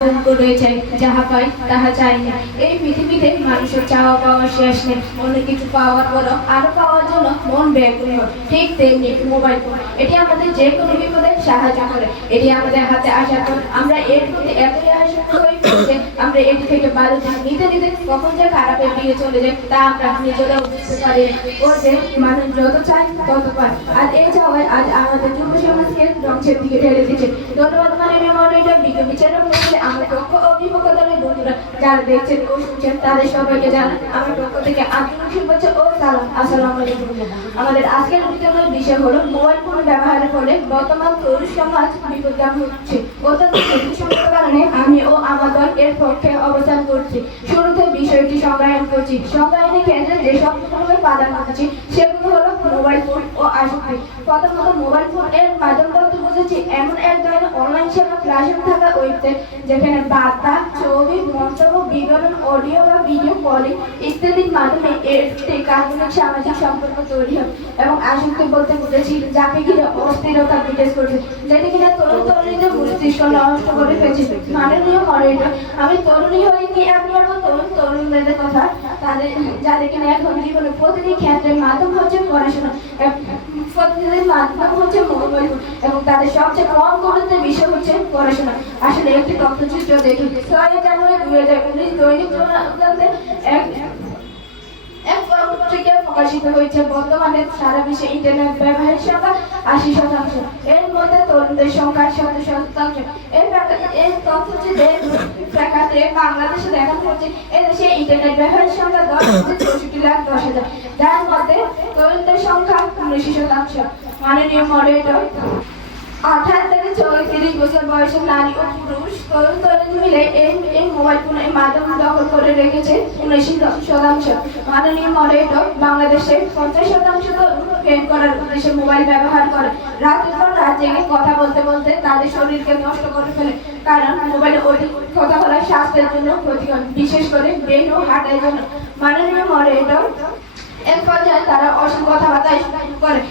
রয়েছে, যাহা পাই তাহা চাই না। এই পৃথিবীতে মানুষের চাওয়া পাওয়া শেষ নেই। অনেক কিছু পাওয়ার পরও আরো পাওয়ার জন্য মন ব্যাকুল হয়। ঠিক তেমনি মোবাইল ফোন, এটি আমাদের যে কোনো বিপদে সাহায্য করে। এটি আমাদের হাতে আসার পর আমরা এর প্রতি এতই আসক্ত হয়ে পড়েছে, আমরা এটি থেকে ভালো নিতে নিতে কখন যে খারাপের দিকে চলে যায় তা আমরা নিজেরাও বুঝতে পারি। ওর যে মানুষ যত চায় তত পায়, আর এই চাওয়ায় আজ আমাদের যুব সমাজকে ধ্বংসের দিকে ঠেলে দিচ্ছে। ধন্যবাদ মাননীয় মডারেটর, বিজ্ঞ বিচারক মহলে, আমার পক্ষ ও বিপক্ষ দলের বন্ধুরা যারা দেখছেন ও শুনছেন তাদের সবাইকে জানান আমার পক্ষ থেকে আন্তরিক শুভেচ্ছা ও সালাম। আসসালামু আলাইকুম। আমাদের আজকের আলোচনার বিষয় হলো মোবাইল ফোন ব্যবহারের ফলে বর্তমান তরুণ সমাজ বিপদগামী হচ্ছে। অত্যন্ত যুক্তিসঙ্গত কারণে আমি ও আমার দল এর পক্ষে অবস্থান করছি। শুরুতে বিষয়টি সংজ্ঞায়ন করছি। সংজ্ঞায়নের ক্ষেত্রে যেসব প্রাধান্য দিচ্ছি সেগুলো হলো মোবাইল ফোন ও আসক্তি। প্রথমত মোবাইল ফোন এর মাধ্যম বলতে বুঝেছি এমন এক ধরনের অনলাইন সেবা প্ল্যাটফর্ম থাকা ওয়েবসাইট যেখানে বার্তা, ছবি, মন্তব্য, বিবরণ, অডিও বা ভিডিও কলিং ইত্যাদির মাধ্যমে একটি কাল্পনিক সামাজিক সম্পর্ক তৈরি হয়। এবং আসক্তি বলতে বুঝেছি যাকে ঘিরে অস্থিরতা বিরাজ করছে, যেটি কিনা তরুণ তরুণীদের মস্তিষ্ক নষ্ট করে ফেলছে। মাননীয় মডারেটর, আমি তরুণী হয়ে কি আমি বলবো তরুণ তরুণীদের কথা, তাদের যাদের কিনা এখন জীবনে প্রতিটি ক্ষেত্রে মাধ্যম হচ্ছে পড়াশোনা, প্রতিদিনের মাধ্যম হচ্ছে মোবাইল ফোন, এবং তাদের সবচেয়ে কম গুরুত্বের বিষয় হচ্ছে পড়াশোনা। আসলে একটি তথ্যচিত্র দেখি 6 জানুয়ারি 2019 দৈনিক জনতাতে এক পত্রিকায় প্রকাশিত হয়েছে বর্তমানে সারা বিশ্বে ইন্টারনেট ব্যবহারের সংখ্যা 80%, এর মধ্যে তরুণদের সংখ্যা 70%। এই তথ্যচিত্রের প্রেক্ষাপটে বাংলাদেশে দেখানো হচ্ছে এদেশে ইন্টারনেট ব্যবহারের সংখ্যা 64,10,000, যার মধ্যে তরুণদের সংখ্যা 19%। মাননীয় মডারেটর, 18 থেকে 34 বছর বয়সের নারী ও পুরুষ তরুণ তরুণী মিলে এই মোবাইল ফোনের মাধ্যম দখল করে রেখেছে 19%। মাননীয় মডারেটর, বাংলাদেশে 50% গেম করার উদ্দেশ্যে মোবাইল ব্যবহার করে। রাতের পর রাত জেগে কথা বলতে বলতে তাদের শরীরকে নষ্ট করে ফেলে, কারণ মোবাইলে অধিক কথা বলা স্বাস্থ্যের জন্য ক্ষতিকর, বিশেষ করে ব্রেন ও হার্টের জন্য। মাননীয় মডারেটর, এক পর্যায়ে তারা অসীম কথাবার্তা করে।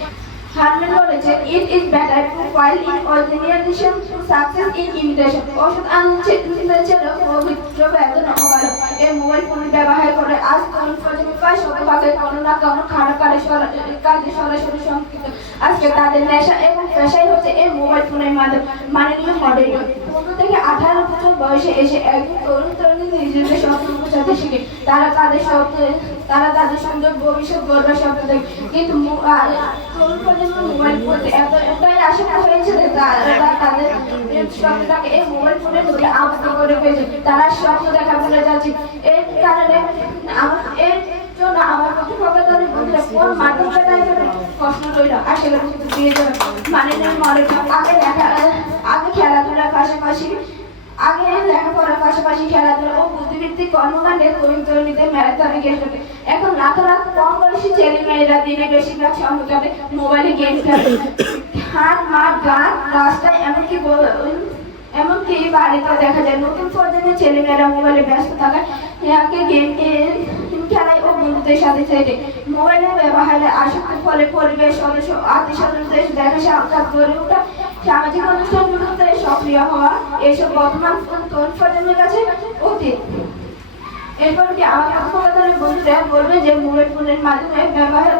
হারম্যান বলেছেন, "It is better to fail in ordination to success in imitation." ওষুধ আনছে পবিত্র বেদনা হল এই মোবাইল ফোন ব্যবহার করে আজ তরুণ প্রজন্ম প্রায় শতভাগের কোনো না কোনো খারাপ কাজে সরাসরি সম্পৃক্ত। আজকে তাদের নেশা এবং পেশাই হচ্ছে এই মোবাইল ফোনের মাধ্যমে। মাননীয় মডারেটর, 15 থেকে 18 বছর বয়সে এসে একজন তরুণ তরুণী নিজেদের স্বপ্ন বোঝাতে শিখে। তারা তাদের সুন্দর ভবিষ্যৎ গড়বার স্বপ্ন দেখে, কিন্তু তরুণ প্রজন্ম মোবাইল ফোনে এতটাই আসক্ত হয়েছে যে তারা তাদের স্বপ্নটাকে এই মোবাইল ফোনের প্রতি আবদ্ধ করে ফেলেছে। তারা স্বপ্ন দেখা ভুলে যাচ্ছে। এর কারণে এর জন্য আমার প্রতিপক্ষ দলের বন্ধুরা কোন মাধ্যমে তাই প্রশ্ন রইল আসলে দিয়ে যাবে। মাননীয় মডারেটর, লেখাপড়ার পাশাপাশি খেলাধুলা ও বুদ্ধিবৃত্তিক কর্মকাণ্ডে তরুণ তরুণীদের ম্যারাথনে গেছে। এখন লাখ লাখ কম বয়সী ছেলে মেয়েরা দিনে বেশিরভাগ সময় মোবাইলে গেম খেলে। হাট, মাঠ, গান, রাস্তায় এমনকি বাড়িতে দেখা যায় নতুন প্রজন্মের ছেলেমেয়েরা মোবাইলে ব্যস্ত থাকায় গেম খেলায় ও বন্ধুদের সাথে থেকে মোবাইলের ব্যবহারে আসক্তির ফলে পরিবেশ সদস্য আত্মীয় স্বজনদের দেখা সাক্ষাৎ গড়ে ওঠা, সামাজিক অনুষ্ঠানগুলোতে সক্রিয় হওয়া, এসব বর্তমান তরুণ প্রজন্মের কাছে অতীত। এরপরটি আমার কথাবার্তার বন্ধুরা বলবে যে মোবাইল ফোনের মাধ্যমে ব্যবহার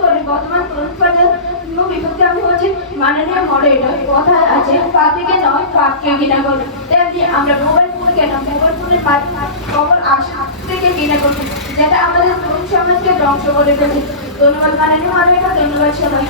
করে বর্তমান তরুণ প্রজন্ম বিপদগামী হচ্ছে। মাননীয় মডারেটর, কথা আছে পাপিকে নয় পাপকে ঘৃণা করবে, তেমনি আমরা মোবাইল ফোনকে না মোবাইল ফোনের মাধ্যমে খবর আসা থেকে ঘৃণা করছি, যেটা আমাদের তরুণ সমাজকে ধ্বংস করে ফেলছে। ধন্যবাদ মাননীয় মডারেটর, ধন্যবাদ সবাই।